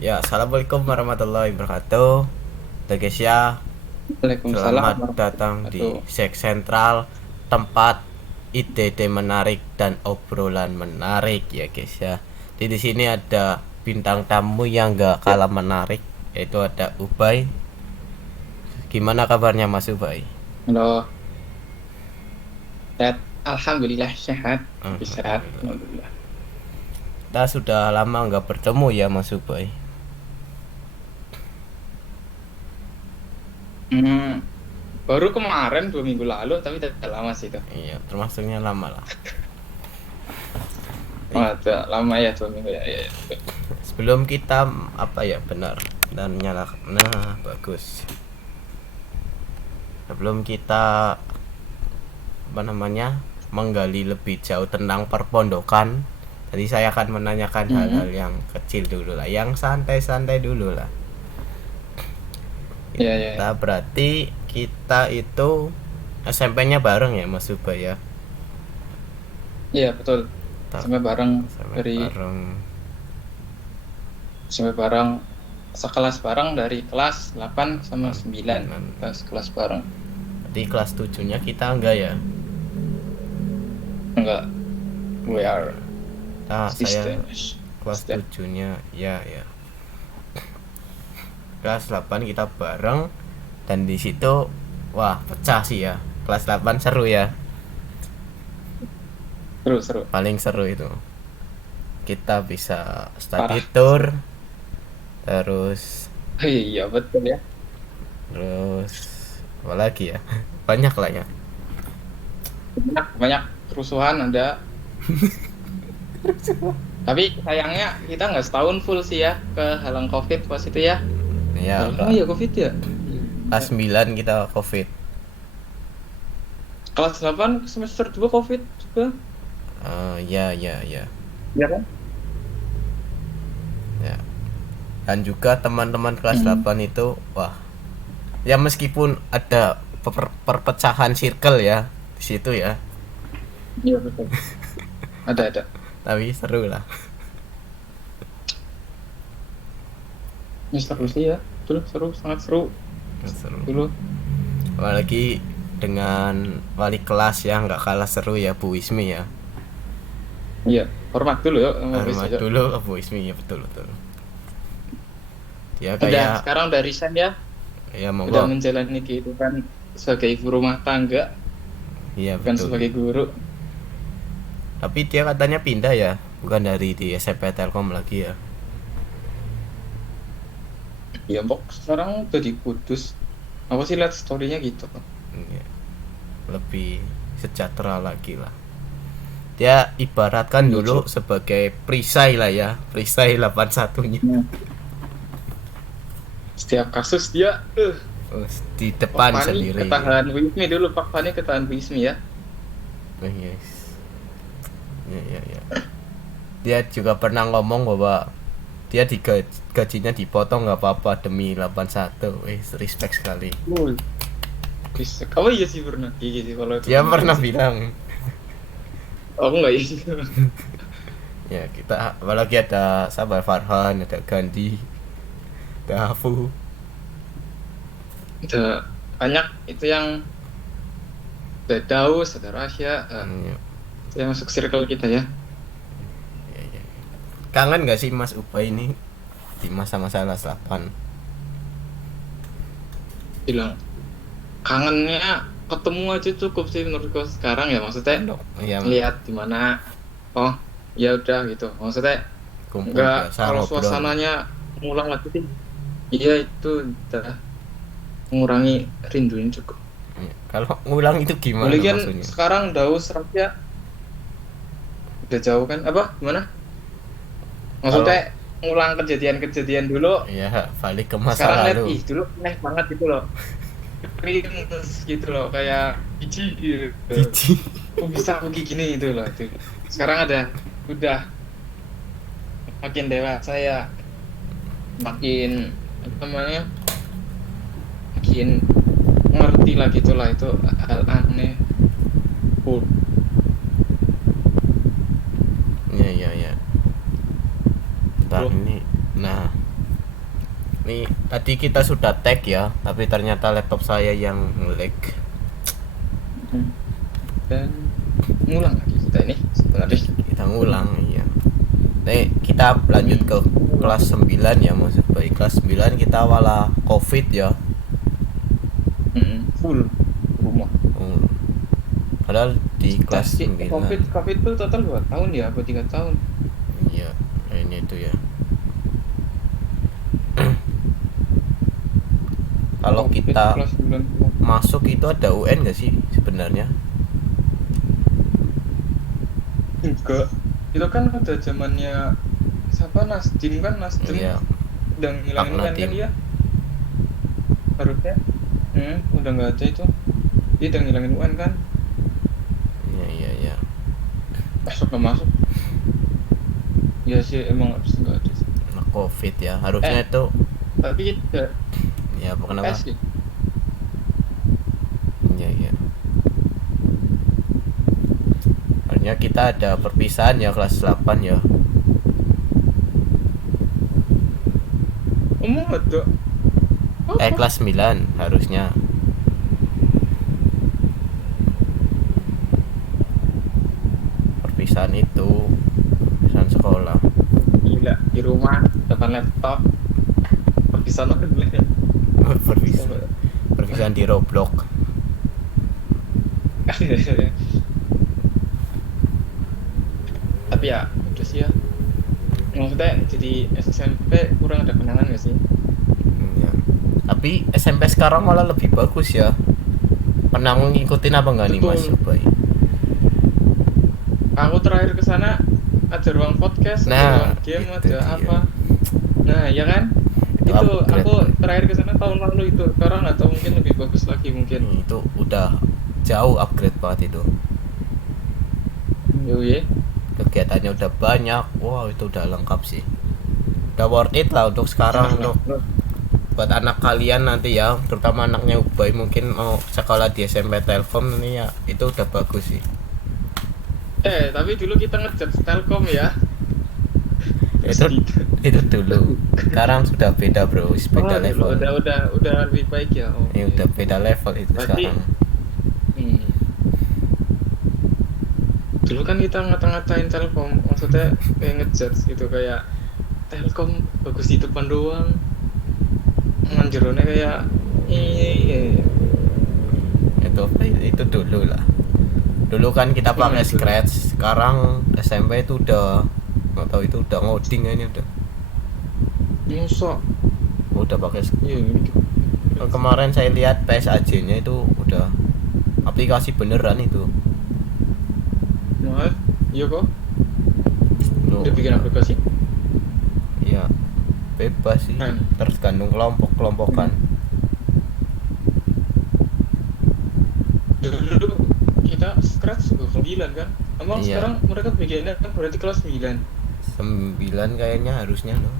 Ya, assalamualaikum warahmatullahi wabarakatuh. Oke guys ya, Waalaikumsalam selamat datang warahmatullahi di wabarakatuh. Sek Sentral, tempat ide-ide menarik dan obrolan menarik ya guys ya. Di sini ada bintang tamu yang gak Ya, kalah menarik, yaitu ada Ubay. Gimana kabarnya Mas Ubay? halo. Sehat. Alhamdulillah sehat. Sehat. Alhamdulillah. Alhamdulillah. Kita sudah lama nggak bertemu ya Mas Ubay. Hmm, baru kemarin 2 minggu lalu, tapi udah lama sih itu. Iya, termasuknya lama lah. Oh, udah lama ya 2 minggu ya. Ya, ya. Sebelum kita apa ya benar dan nyala, nah bagus. Sebelum kita apa namanya menggali lebih jauh tentang perpondokan, tadi saya akan menanyakan hal-hal Hmm, yang kecil dulu lah, yang santai-santai dulu lah. ya, ya, Kita ya. berarti kita itu SMP-nya bareng ya Mas Subay ya. Iya, betul. Kita Sampai bareng sampai dari bareng sampai bareng sekelas bareng dari kelas 8 sama 9. dan Kita sekelas bareng. di kelas 7-nya kita enggak ya. Enggak, we are Saya sisters. kelas 7-nya ya ya. Kelas 8 kita bareng dan di situ wah pecah sih ya. Kelas 8 seru ya, Seru, seru. paling seru itu. Kita bisa study Parah. tour, terus Oh, iya, betul ya. terus apa lagi ya, banyak lah ya. Banyak, banyak kerusuhan ada. Tapi sayangnya kita nggak setahun full sih ya ke halang COVID pas itu ya. Ya Oh kak, iya COVID ya. kelas 9 kita covid. Kelas 8 semester 2 COVID juga. Ya ya ya Iya kan? ya. Dan juga teman-teman kelas Hmm. 8 itu wah ya, meskipun ada perpecahan circle ya di situ ya, Iya betul. Ada. tapi seru lah. Ini seru sih ya. Betul, seru, sangat seru Seru dulu. apalagi dengan wali kelas yang nggak kalah seru ya, Bu Ismi ya. Iya, hormat dulu ya sama bis Hormat aja. dulu ke Bu Ismi ya, betul betul. Dia Udah, kayak sekarang udah resign ya. ya Udah monggo. menjalani kehidupan sebagai ibu rumah tangga, Iya bukan betul. sebagai guru. Tapi dia katanya pindah ya, bukan dari di SMP Telkom lagi ya. Ya, Mbok sekarang udah di Kudus. Aku sih lihat story-nya gitu. Iya, lebih sejahtera lagi lah. Dia ibaratkan Iya, dulu Cuk. sebagai perisai lah ya, perisai 81-nya. Nah, setiap kasus dia Di Pak depan Fani sendiri. ketahan Wismi dulu, Pak Fani ketahan Wismi ya. Yes. Ya, ya, ya. Dia juga pernah ngomong bahwa dia gajinya dipotong nggak apa-apa demi 81. Respect sekali. Cool. Bisa. Oh iya sih pernah. Iya sih kalau itu Dia beneran pernah sih. bilang Aku nggak iya sih. ya, kita apalagi ada Sabar Farhan, ada Gandhi, ada Afu. Udah banyak itu yang ada Daus, ada Rasya, Ya, itu yang masuk circle kita ya. ya, ya. Kangen nggak sih Mas Ubay ini di masa-masa kelas 8? Bilang kangennya ketemu aja cukup sih menurutku sekarang ya, maksudnya Ya, lihat di mana, oh ya udah gitu, maksudnya kumpul nggak, biasa kalau ngobrol. suasananya ngulang lagi sih, iya itu udah mengurangi rindunya cukup. Ya, kalau ngulang itu gimana Apalagi kan maksudnya? sekarang Daus Rasya udah jauh kan, apa gimana? Kalau Maksudnya ngulang kejadian-kejadian dulu, ya balik ke masa sekarang lihat lalu. ih dulu aneh banget gitu loh, cringe gitu loh, kayak jijik gitu. Cici. Kok bisa begini gini itu loh itu. Sekarang udah makin dewasa ya, makin apa namanya, makin ngerti lah gitu lah itu hal aneh. Oh, Ya ya ya. Ntar bro. ini, nah Nih tadi kita sudah tag ya, tapi ternyata laptop saya yang nge-lag. Dan ngulang lagi kita ini sebenarnya. Kita ngulang iya. Nih kita lanjut ke kelas 9 ya, maksud baik kelas 9 kita wala covid ya. Full rumah. Padahal di kelas 9 COVID tuh total 2 tahun ya, apa 3 tahun? iya ini itu ya. Kalau COVID kita kelas 9. masuk itu ada UN gak sih sebenarnya? Enggak. Itu kan udah zamannya siapa, Nasdim kan, Nasdim Iya. udah ngilangin Pak UN kan Nadiem. dia. Harusnya udah nggak ada itu. Dia udah ngilangin UN kan. Iya. Masuk nggak masuk? Ya sih emang harus nggak ada sih. Nah, covid ya harusnya itu Tapi tidak ya kenapa? sih. Iya. Harusnya kita ada perpisahan ya kelas 8 ya. Omong ada. Kelas 9 harusnya. Perpisahan itu perpisahan sekolah. Gila, di rumah depan laptop perpisahan online. Perpisahan di Roblox. Tapi ya udah sih ya, maksudnya jadi SMP kurang ada kenangan gak sih? Ya. Tapi SMP sekarang malah lebih bagus ya. Pernah ngikutin apa nggak nih Mas Betul. Ubay? Aku terakhir ke sana ada ruang podcast, ada Nah, ruang game, itu ada dia. apa. Nah, ya kan? Itu Itu upgrade. aku terakhir ke sana tahun lalu itu. Sekarang atau mungkin lebih bagus lagi mungkin. Itu udah jauh upgrade banget itu. Iya. Kegiatannya udah banyak. Wow, itu udah lengkap sih. Udah worth it lah untuk sekarang untuk buat anak kalian nanti ya, terutama anaknya Ubay mungkin mau sekolah di SMP Telkom ini ya, itu udah bagus sih. Tapi dulu kita ngejat Telkom ya. Itu dulu. Sekarang sudah beda bro, beda level. Udah lebih baik ya. Oh, Ini udah beda level itu Berarti- sekarang. Dulu kan kita ngata-ngatain Telkom, maksudnya kayak ngejudge gitu, kayak Telkom bagus di depan doang, nganjeronnya kayak iya. Itu dulu lah. Dulu kan kita pakai Dulu. Scratch, sekarang SMP itu udah nggak tahu itu udah ngoding ini udah Nyusok. pakai. Iya gitu. Kemarin saya lihat PSAJ-nya itu udah aplikasi beneran itu. Nah, iya kok. Loh, Udah bikin aplikasi. iya bebas sih, tergantung kelompok-kelompokan. Dulu kita scratch juga 9 kan. Emang Iya. sekarang mereka bikinnya kan berarti kelas 9. 9 kayaknya harusnya loh.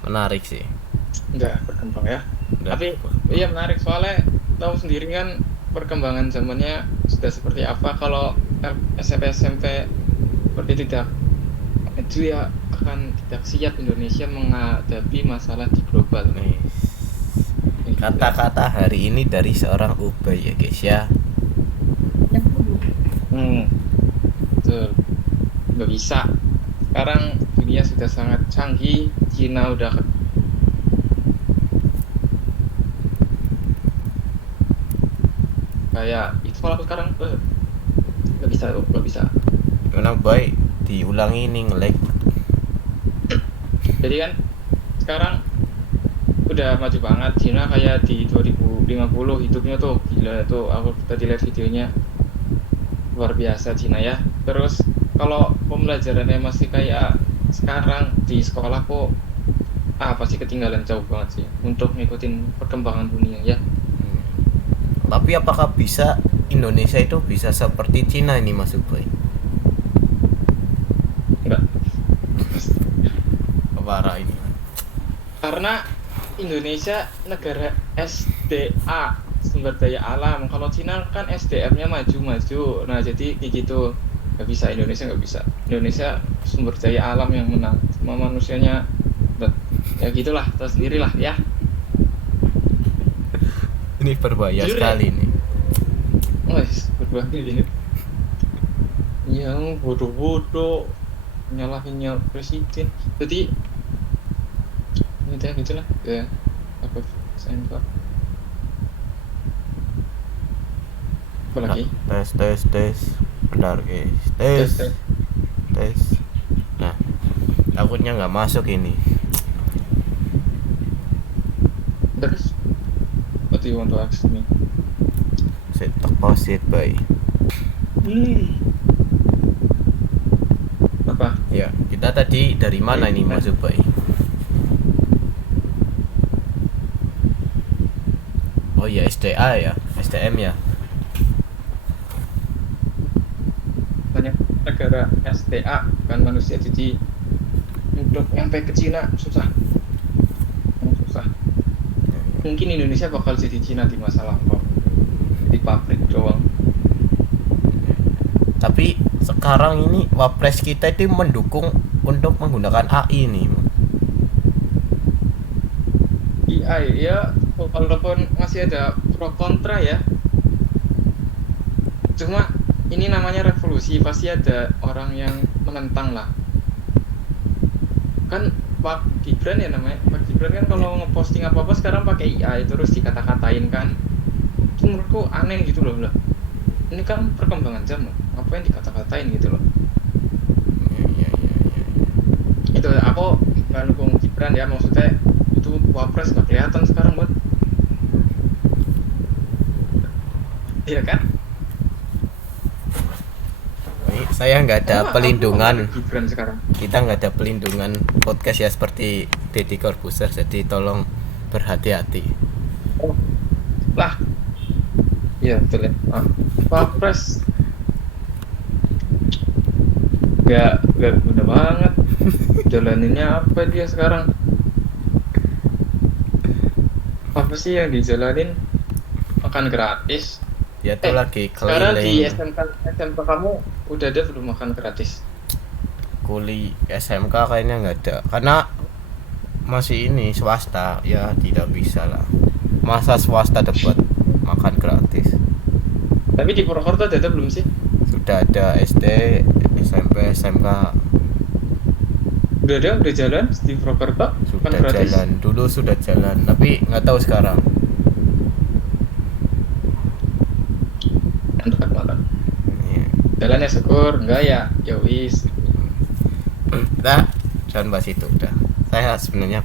Menarik sih. Enggak berkembang ya. Udah. Tapi iya menarik, soalnya tahu sendiri kan perkembangan zamannya sudah seperti apa. Kalau SMP seperti tidak, itu ya akan tidak siap Indonesia menghadapi masalah di global. Nih, kata-kata hari ini dari seorang Ubay ya guys ya. Betul. Nggak bisa. Sekarang dunia sudah sangat canggih. Cina udah kayak itu, kalau sekarang nggak bisa. Gimana Bay? Diulangi ini nge-lag. Jadi kan sekarang udah maju banget. Cina kayak di 2050 hidupnya tuh gila tuh. Aku tadi lihat videonya, luar biasa Cina ya. Terus kalau pembelajarannya masih kayak sekarang di sekolah kok pasti ketinggalan jauh banget sih untuk ngikutin perkembangan dunia ya. Tapi apakah bisa Indonesia itu bisa seperti Cina ini Mas Ubay? Enggak. Parah ini. Karena Indonesia negara SDA, sumber daya alam. Kalau Cina kan SDM-nya maju-maju. Nah, jadi kayak gitu. nggak bisa. Indonesia sumber daya alam yang menang, sama manusianya ya gitulah, tahu sendirilah ya. Ini berbahaya Jujur sekali nih. Wes berbahaya gini. Yang bodoh-bodoh nyalahinnya presiden. Jadi gitulah ya. Apa SMK? Apa lagi? Tes. Bentar guys. Tes. Tes. Nah, takutnya nggak masuk ini. Terus, what do you want to ask me? Set deposit by. Apa? Ya, kita tadi dari mana ini masuk by? Oh ya, SDA ya, SDM ya. Banyak negara SDA kan manusia, jadi untuk sampai ke Cina susah. Mungkin Indonesia bakal jadi Cina di masa lampau, di pabrik doang. Tapi sekarang ini wapres kita itu mendukung untuk menggunakan AI nih. AI ya, walaupun masih ada pro kontra ya. Cuma ini namanya revolusi, pasti ada orang yang menentang lah. Kan Pak Gibran ya namanya, Pak Gibran kan kalau ngeposting apa-apa sekarang pakai AI terus dikata-katain kan. Itu menurutku aneh gitu loh. Ini kan perkembangan zaman, ngapain dikata-katain gitu loh. Ya. Itu aku nggak dukung Gibran ya, maksudnya itu wapres nggak kelihatan sekarang buat. Iya kan? Ini saya nggak ada pelindungan. Gibran sekarang. Kita nggak ada pelindungan podcast ya seperti Deddy Corbuzier, jadi tolong berhati-hati. Oh. Lah. Iya betul ya. Wapres nggak guna banget. Jalaninnya apa dia sekarang? Apa sih yang dijalanin? Makan gratis. Ya tuh lagi Sekarang di keliling. SMK kamu udah ada belum makan gratis? Kuli SMK kayaknya nggak ada, karena masih ini swasta ya, tidak bisa lah. Masa swasta dapat makan gratis? Tapi di Purwokerto ada belum sih? Sudah ada SD, SMP, SMK. Udah jalan di Purwokerto? Sudah Makan gratis? jalan, dulu sudah jalan, tapi nggak tahu sekarang. Mantap. Iya. Jalannya syukur, enggak ya? Ya wis. Nah, jangan bahas itu udah. Saya sebenarnya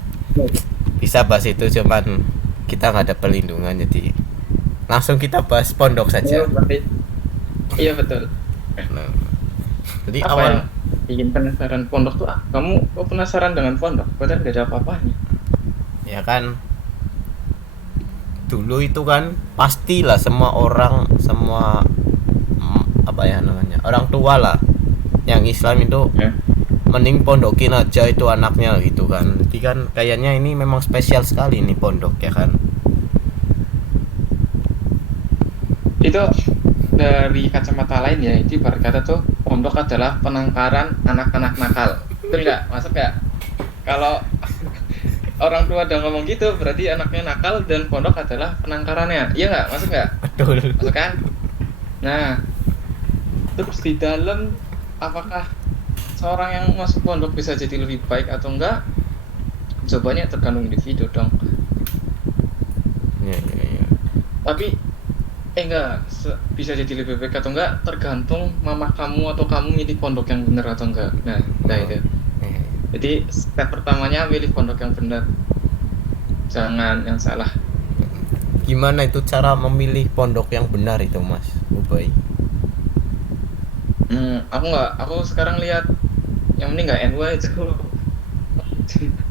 bisa bahas itu, cuman kita nggak ada pelindungan, jadi langsung kita bahas pondok saja. Iya betul. Nah, jadi Apa awal yang bikin penasaran pondok tuh? Kamu kok penasaran dengan pondok? Padahal nggak ada apa-apanya. ya kan, dulu itu kan pastilah semua orang, semua apa ya namanya, orang tua lah yang Islam itu Ya. mending pondokin aja itu anaknya gitu kan. Jadi kan kayaknya ini memang spesial sekali nih pondok ya kan. Itu dari kacamata lain ya, itu ibarat kata tuh pondok adalah penangkaran anak-anak nakal. Betul nggak? Masuk nggak? Kalau orang tua udah ngomong gitu, berarti anaknya nakal dan pondok adalah penangkarannya. Iya nggak? Masuk nggak? Betul. Masuk kan? Nah, terus di dalam apakah seorang yang masuk pondok bisa jadi lebih baik atau enggak? Jawabannya tergantung individu dong. Ya. Tapi enggak bisa jadi lebih baik atau enggak tergantung mama kamu atau kamu milih pondok yang benar atau enggak. Nah itu. Jadi step pertamanya pilih pondok yang benar, jangan yang salah. Gimana itu cara memilih pondok yang benar itu Mas Ubay? Aku sekarang lihat yang penting nggak NU aja.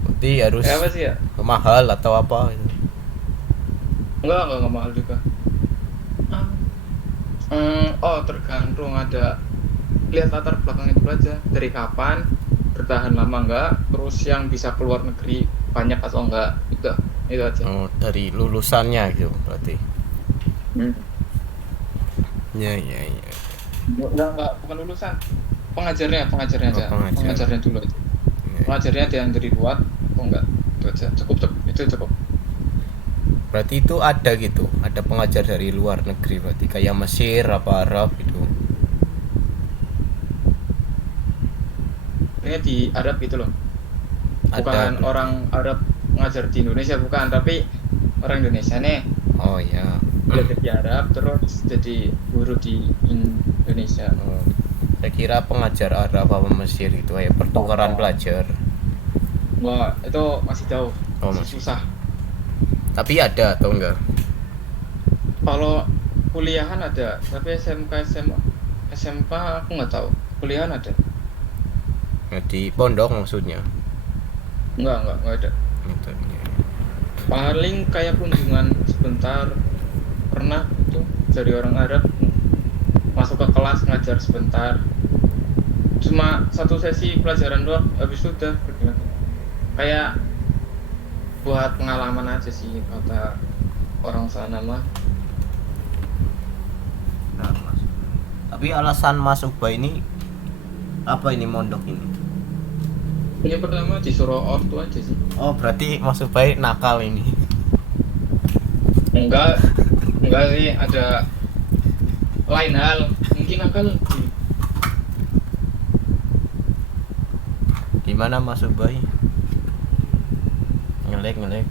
Berarti harus Apa sih ya? mahal atau apa gitu? Enggak mahal juga. Tergantung, ada lihat latar belakang itu aja, dari kapan, bertahan lama enggak, terus yang bisa keluar negeri banyak atau enggak, itu aja. Oh, dari lulusannya gitu berarti. Ya. Enggak, bukan lulusan. Pengajarnya Oh, aja. pengajar. Pengajarnya dulu itu. Iya. Pengajarnya ada yang dari luar, atau enggak? Itu aja. Cukup, cukup. Itu cukup. Berarti itu ada gitu, ada pengajar dari luar negeri berarti kayak Mesir apa Arab gitu. Ini di Arab gitu loh. Ada Bukan berarti. orang Arab ngajar di Indonesia, bukan. Tapi orang Indonesia nih Oh ya. belajar di Arab, terus jadi guru di Indonesia. Oh, saya kira pengajar Arab apa Mesir itu kayak pertukaran Oh, pelajar. wah, itu masih jauh. Oh Masih masih. susah. Tapi ada atau enggak? Kalau kuliahan ada, tapi SMK, SMA, SMK aku nggak tahu. Kuliahan ada. Nah, di pondok maksudnya. Nggak ada. Gitu. Iya. Paling kayak kunjungan sebentar, pernah tuh dari orang Arab masuk ke kelas ngajar sebentar. Cuma satu sesi pelajaran doang, habis itu udah pergi lagi. Kayak buat pengalaman aja sih kata orang sana mah. Nah, Mas. Tapi alasan Mas Ubay ini apa ini mondok ini? Ini pertama disuruh ortu aja sih. Oh, berarti Mas Ubay nakal ini. Enggak, enggak sih, ada lain hal. Mungkin akal Gimana Mas Ubay? Ngelek.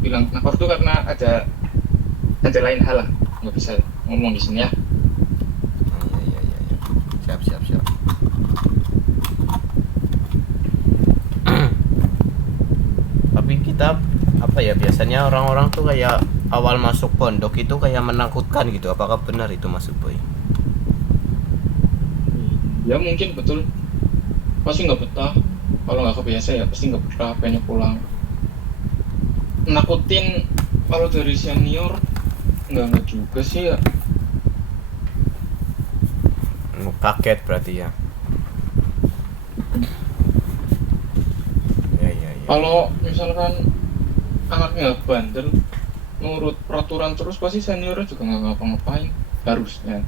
bilang nakor tuh karena ada lain hal lah. Nggak bisa ngomong di sini ya. Oh, iya. Siap. Tapi kita apa ya biasanya orang-orang tuh kayak awal masuk pondok itu kayak menakutkan gitu. Apakah benar itu Mas Ubay? Ya mungkin betul. Pasti nggak betah. Kalau nggak kebiasa ya pasti nggak betah, pengen pulang. Nakutin kalau dari senior nggak juga sih ya. Kaget berarti ya. Iya. Kalau misalkan anaknya bandel, nurut peraturan terus pasti seniornya juga nggak ngapa-ngapain. Harusnya,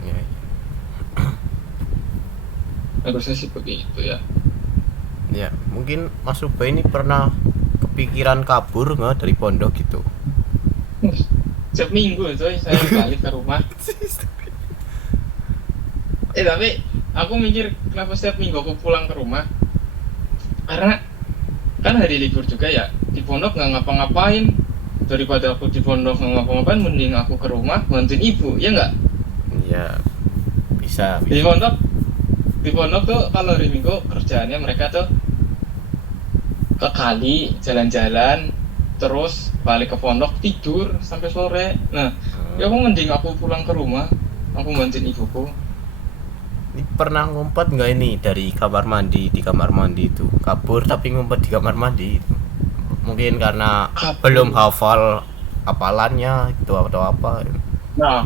Iya. harusnya sih begitu ya. Ya, mungkin Mas Ubay ini pernah kepikiran kabur nggak dari pondok gitu? Setiap minggu coy saya balik ke rumah. Tapi aku mikir kenapa setiap minggu aku pulang ke rumah, karena kan hari libur juga ya, di pondok nggak ngapa-ngapain. Daripada aku di pondok nggak ngapa-ngapain, mending aku ke rumah bantuin ibu, ya nggak? Ya, bisa. Di pondok tuh kalau hari minggu kerjaannya mereka tuh ke kali jalan-jalan, terus balik ke pondok tidur sampai sore. Nah, ya aku mending aku pulang ke rumah, aku bantuin ibuku. Ini pernah ngumpet nggak ini dari kamar mandi di kamar mandi itu kabur tapi ngumpet di kamar mandi itu. Mungkin karena Kabur. belum hafal hafalannya gitu atau apa Nah,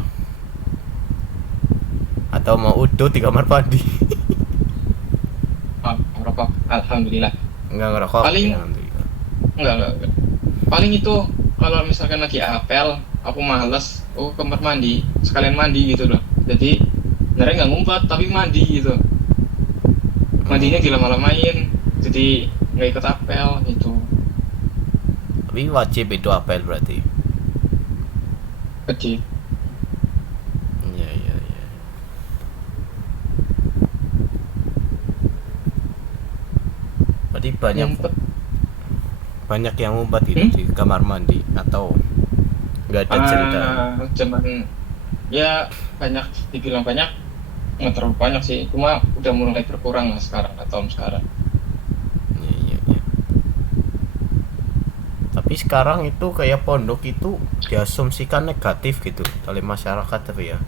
atau mau udut di kamar mandi. merokok, alhamdulillah. Nggak ngerokok Paling ya, alhamdulillah. enggak. Paling itu kalau misalkan lagi apel, aku males, aku ke kamar mandi, sekalian mandi gitu loh. Jadi sebenarnya nggak ngumpet tapi mandi gitu. Mandinya dilama-lamain, jadi nggak ikut apel gitu. Tapi wajib itu apel berarti. Kecil. Iya. Berarti Ngumpet. banyak yang ngumpet gitu di kamar mandi atau nggak ada cerita. Cuman ya banyak, dibilang banyak, nggak terlalu banyak sih. Cuma udah mulai berkurang lah sekarang, tahun sekarang. Iya. Tapi sekarang itu kayak pondok itu diasumsikan negatif gitu oleh masyarakat tapi ya.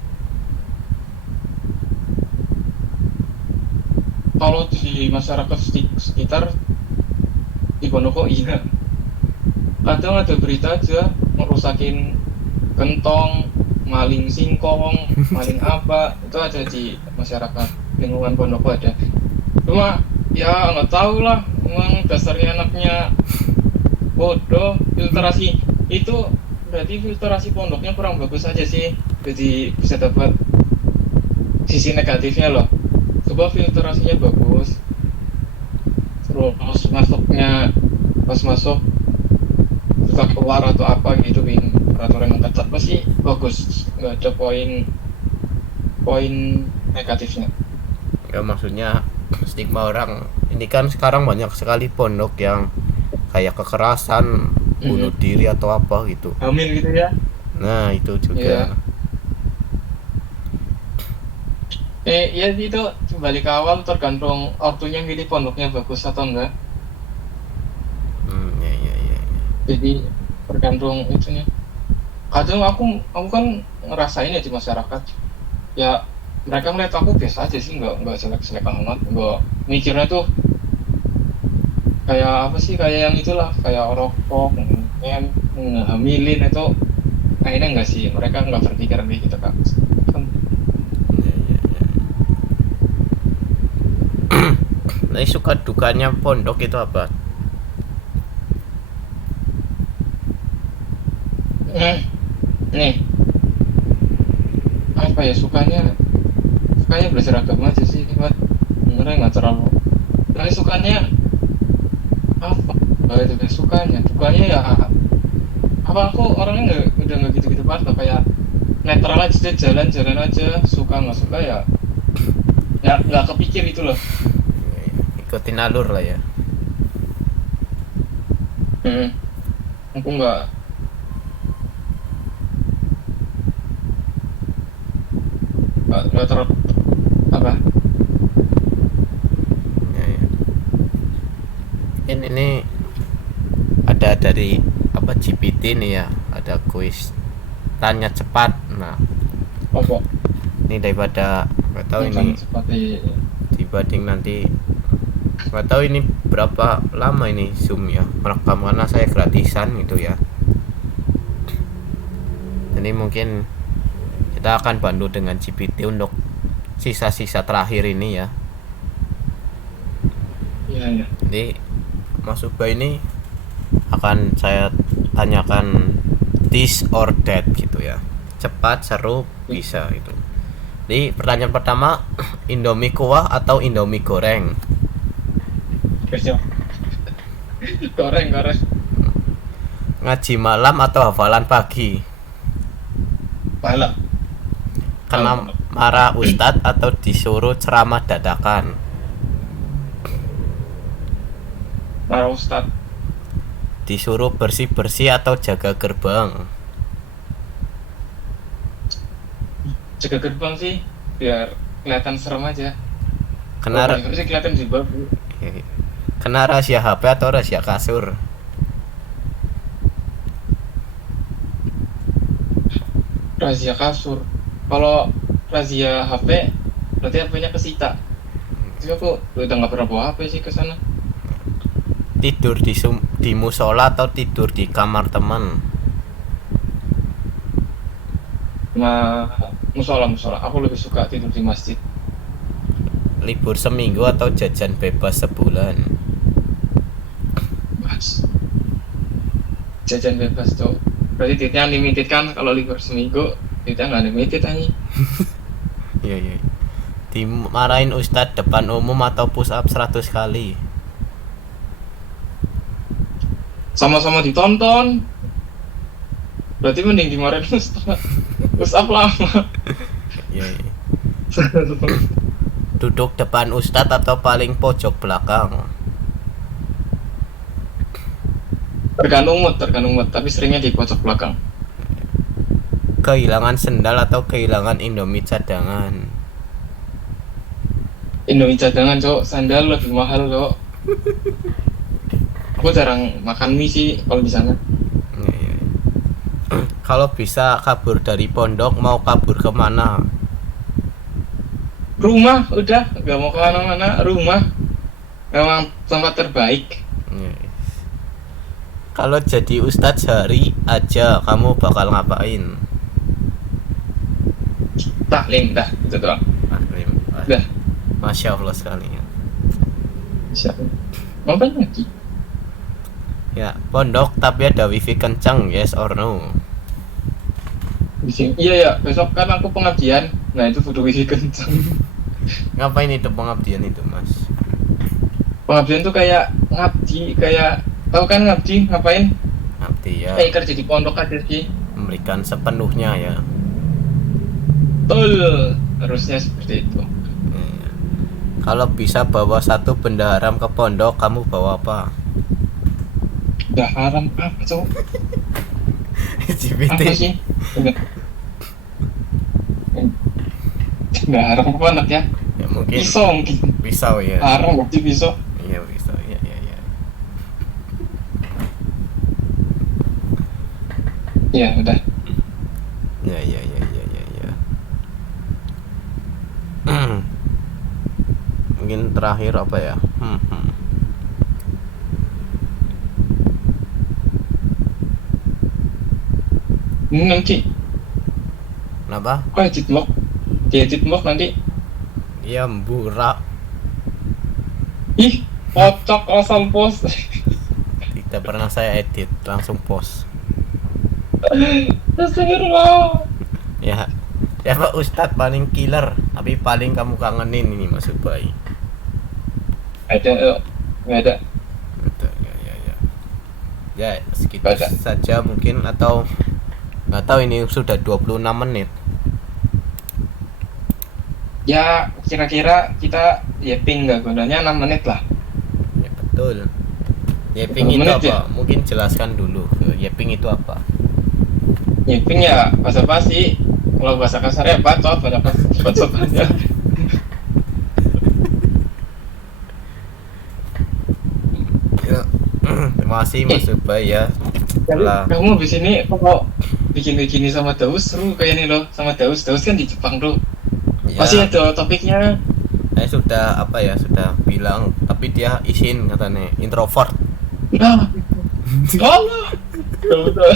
Kalau di masyarakat sekitar di Ponorogo iya, kadang ada berita aja ngerusakin gentong, maling singkong, maling apa, itu ada di masyarakat lingkungan Ponorogo ada. Cuma ya nggak tahu lah, memang dasarnya anaknya bodoh. Filtrasi itu berarti filtrasi pondoknya kurang bagus aja sih, jadi bisa dapat sisi negatifnya loh. Coba filtrasinya bagus, terus masuknya pas masuk suka keluar atau apa gitu, bikin peraturan yang ketat pasti bagus, nggak ada poin negatifnya. Ya maksudnya stigma orang ini kan sekarang banyak sekali pondok yang kayak kekerasan, bunuh diri atau apa gitu. Hamil gitu ya. Nah itu Iya. juga. Ya itu kembali ke awal, tergantung ortunya milih pondoknya bagus atau enggak. Ya, ya, ya. Jadi tergantung itunya. Kadang aku kan ngerasain ya di masyarakat. Ya mereka melihat aku biasa aja sih, nggak jelek-jelek amat, nggak mikirnya tuh kayak apa sih, kayak yang itulah, kayak rokok, hamilin itu, kayaknya enggak sih, mereka nggak berpikiran kayak gitu kan. Ya, ya, ya. Nah, suka dukanya pondok itu apa? Nih, apa ya, sukanya belajar agama aja sih, Mat. Sebenarnya nggak terlalu. Tapi sukanya apa? Itu kan sukanya, dukanya ya apa, aku orangnya udah nggak gitu-gitu banget lah, kayak netral aja, jalan-jalan aja, suka nggak suka ya nggak kepikir itu loh. Ikutin alur lah ya. Aku nggak terlalu apa. Ya, ya. Ini ada dari apa GPT nih ya, ada kuis tanya cepat. Nah Apa ini daripada nggak tahu ini seperti dibanding nanti nggak tahu ini berapa lama ini Zoom ya merekam, karena saya gratisan gitu ya. Jadi mungkin kita akan bantu dengan GPT untuk sisa-sisa terakhir ini ya. ya. Jadi Mas Uba ini akan saya tanyakan this or that gitu ya, cepat, seru, bisa gitu. Jadi pertanyaan pertama, Indomie kuah atau Indomie goreng? Besok goreng. Ngaji malam atau hafalan pagi? Malam. Kena marah ustadz atau disuruh ceramah dadakan? Para ustad. Disuruh bersih-bersih atau jaga gerbang? Jaga gerbang sih, biar kelihatan serem aja. Kena Harusnya kelihatan sih bagus. kena rahasia HP atau rahasia kasur? Razia kasur. Kalau razia HP, berarti HP-nya kesita. Jadi aku udah nggak pernah bawa HP sih ke sana. Tidur di musola atau tidur di kamar teman? Musola. Aku lebih suka tidur di masjid. Libur seminggu atau jajan bebas sebulan? Mas, jajan bebas tuh. Berarti duitnya unlimited kan? Kalau libur seminggu, duitnya nggak unlimited aja. Iya. Dimarahin ustadz depan umum atau push up 100 kali? Sama-sama ditonton. Berarti mending dimarahin ustaz. Ustaz lama. Iya. Duduk depan ustadz atau paling pojok belakang? Tergantung mood, tapi seringnya di pojok belakang. Kehilangan sendal atau kehilangan Indomie cadangan? Indomie cadangan, Cok. Sandal lebih mahal, Cok. Aku jarang makan mie sih kalau di sana. Iya. Kalau bisa kabur dari pondok, mau kabur kemana? Rumah, udah. Gak mau kemana-mana. Rumah memang tempat terbaik. Iya. Kalau jadi ustadz sehari aja, kamu bakal ngapain? Taklim, dah. Itu doang. Dah. Masya Allah sekali ya. Siapa? Ngapain lagi? Ya, pondok tapi ada wifi kencang, yes or no? Iya ya, besok kan aku pengabdian. Nah itu butuh wifi kencang. Ngapain itu pengabdian itu, Mas? Pengabdian tuh kayak ngabdi, kayak tahu kan ngabdi ngapain? Ngabdi ya, Kayak kerja di pondok aja sih. memberikan sepenuhnya ya. Betul, harusnya seperti itu. Iya. Kalau bisa bawa satu benda haram ke pondok, kamu bawa apa? Udah haram apa tuh? GPT. Apa sih? Udah haram apa anak ya? Ya mungkin Pisau mungkin. pisau ya. Haram berarti pisau. Iya pisau, iya iya iya. Iya udah. Ya ya ya ya ya ya. Mungkin terakhir apa ya? Ini nanti Kenapa? kok edit vlog? Di edit vlog nanti. Iya murah. Ih, kocok asal post. Tidak pernah saya edit, langsung post. Astagfirullah. Ya, siapa Ustadz paling killer, tapi paling kamu kangenin ini Mas Ubay. Ada, nggak ada. Betul, ya ya ya. Ya, segitu Baca. saja mungkin, atau nggak tahu ini sudah 26 menit. Ya kira-kira kita ping nggak gunanya 6 menit lah. Ya betul. Yeping 10 itu menit apa? ya? Mungkin jelaskan dulu. Yeping itu apa? Ping ya bahasa basi. Kalau bahasa kasarnya bacot, banyak bacot aja. Ya. Terima kasih Mas Ubay ya. Jadi Setelah kamu di sini kok bikin begini sama Daus seru kayak ini loh, sama Daus kan di Jepang tuh. Masih ya, ada topiknya. saya sudah apa ya, sudah bilang, tapi dia izin katanya introvert. Nah, Allah. Udah.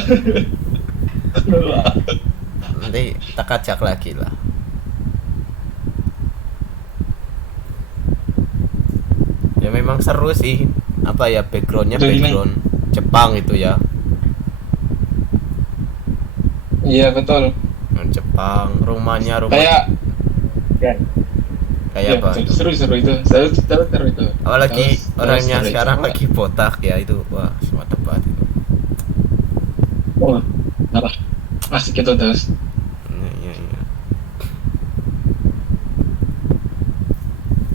Nanti kita kajak lagi lah. Ya memang seru sih, apa ya, backgroundnya Udah gini. background Jepang itu ya. Iya betul. Jepang, rumahnya rumah Kayak ya, kayak apa itu? seru itu. Seru itu. Apalagi Terus orangnya seru sekarang itu. lagi botak ya, itu wah semata banget itu. Oh, apa? Asik itu terus. Iya, iya.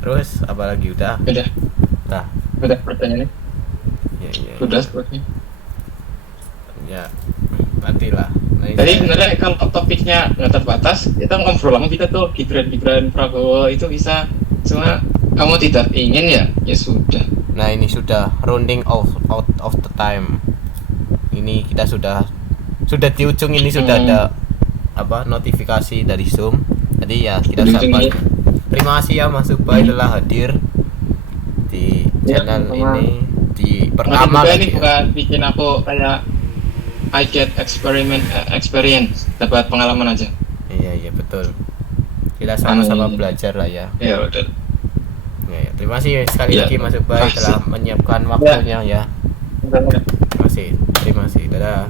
Terus apalagi udah? Udah, Nah, udah pertanyaannya. ya ya. Udah sepertinya. Ya, nantilah. Nanti Jadi saya- sebenarnya kalau topiknya nggak terbatas, kita ngobrol sama kita tuh Gibran Prabowo itu bisa. Cuma kamu tidak ingin ya sudah. Nah ini sudah running out of the time. Ini kita sudah di ujung ini sudah ada apa notifikasi dari Zoom. Jadi ya kita Di ujung sabar. ini. Terima kasih ya Mas Ubay telah hadir di Ya, channel sama. ini di Makanya pertama juga ini lagi ya. bukan bikin aku kayak I get experience, dapat pengalaman aja. Iya iya betul. Kita sama-sama Amin. belajar lah ya. Ya udah. Ya, ya. Terima kasih sekali Ya. lagi Mas Ubay Ah, telah menyiapkan waktunya ya. Udah. Terima kasih. Dadah.